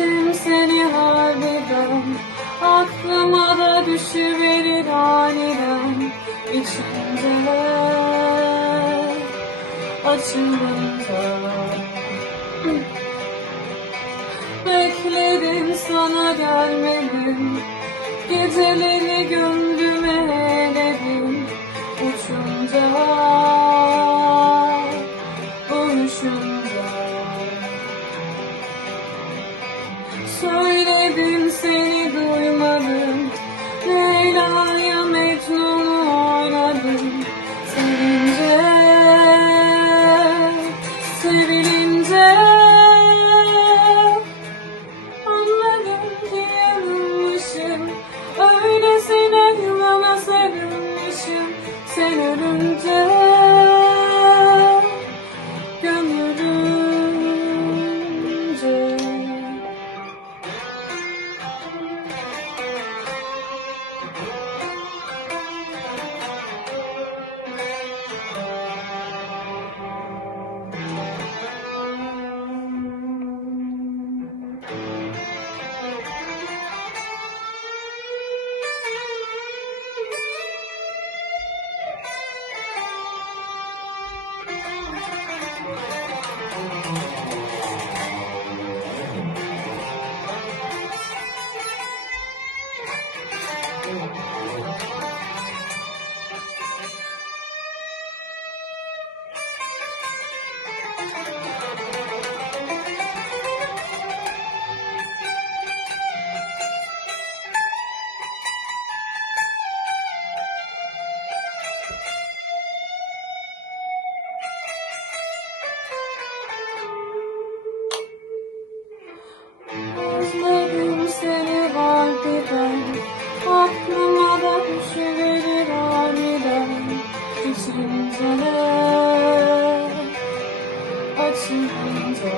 Özledim seni harbiden, aklıma da düşüverir aniden. İçimde açılınca bekledim, sana gelmedim. Geceleri gönlüme eledim. Uçunca, uyuşunca söyledim, seni duymadım. Leyla'ya Mecnun'u oynadım. Sevince, sevilince anladım ki yanılmışım. Öylesine yılana sevinmişim. Sen ölünce gömülünce. Özledim seni harbiden, aklıma da düşüverir aniden. İçimde açılınca